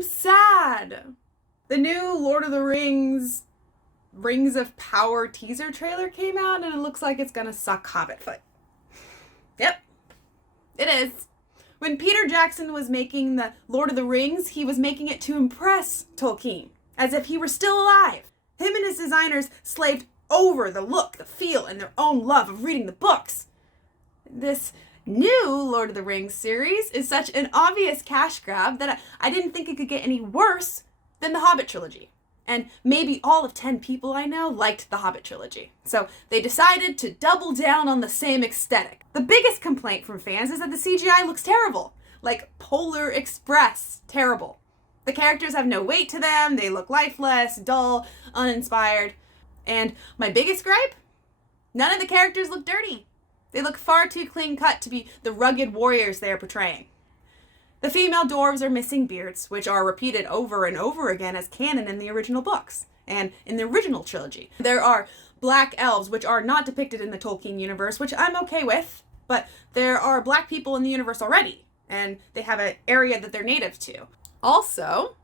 I'm sad. The new Lord of the Rings Rings of Power teaser trailer came out, and it looks like it's gonna suck Hobbitfoot. Yep, it is. When Peter Jackson was making the Lord of the Rings, he was making it to impress Tolkien, as if he were still alive. Him and his designers slaved over the look, the feel, and their own love of reading the books. This new Lord of the Rings series is such an obvious cash grab that I didn't think it could get any worse than the Hobbit trilogy. And maybe all of 10 people I know liked the Hobbit trilogy. So they decided to double down on the same aesthetic. The biggest complaint from fans is that the CGI looks terrible. Like Polar Express terrible. The characters have no weight to them, they look lifeless, dull, uninspired. And my biggest gripe? None of the characters look dirty. They look far too clean cut to be the rugged warriors they are portraying. The female dwarves are missing beards, which are repeated over and over again as canon in the original books and in the original trilogy. There are black elves, which are not depicted in the Tolkien universe, which I'm okay with, but there are black people in the universe already, and they have an area that they're native to. Also,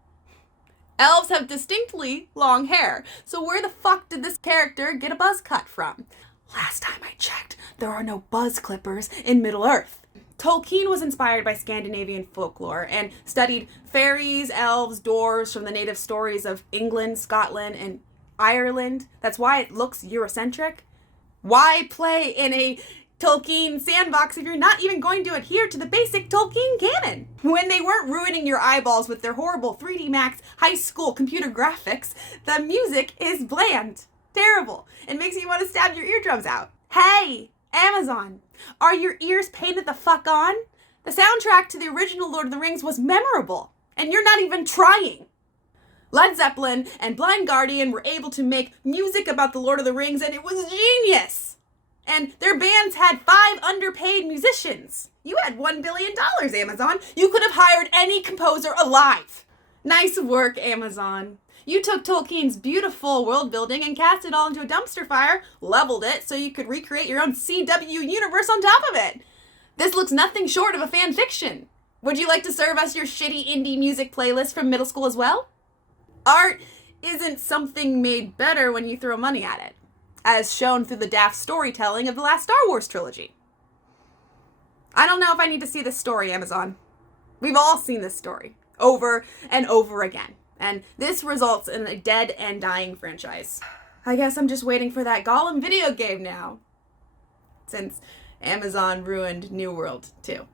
elves have distinctly long hair, so where the fuck did this character get a buzz cut from? Last time I checked, there are no buzz clippers in Middle-earth. Tolkien was inspired by Scandinavian folklore and studied fairies, elves, dwarves from the native stories of England, Scotland, and Ireland. That's why it looks Eurocentric. Why play in a Tolkien sandbox if you're not even going to adhere to the basic Tolkien canon? When they weren't ruining your eyeballs with their horrible 3D Max high school computer graphics, the music is bland, terrible, and makes you want to stab your eardrums out. Hey! Amazon, are your ears painted the fuck on? The soundtrack to the original Lord of the Rings was memorable, and you're not even trying. Led Zeppelin and Blind Guardian were able to make music about the Lord of the Rings, and it was genius. And their bands had 5 underpaid musicians. You had $1 billion, Amazon. You could have hired any composer alive. Nice work, Amazon. You took Tolkien's beautiful world building and cast it all into a dumpster fire, leveled it so you could recreate your own CW universe on top of it. This looks nothing short of a fan fiction. Would you like to serve us your shitty indie music playlist from middle school as well? Art isn't something made better when you throw money at it, as shown through the daft storytelling of the last Star Wars trilogy. I don't know if I need to see this story, Amazon. We've all seen this story, over and over again. And this results in a dead and dying franchise. I guess I'm just waiting for that Gollum video game now. Since Amazon ruined New World, too.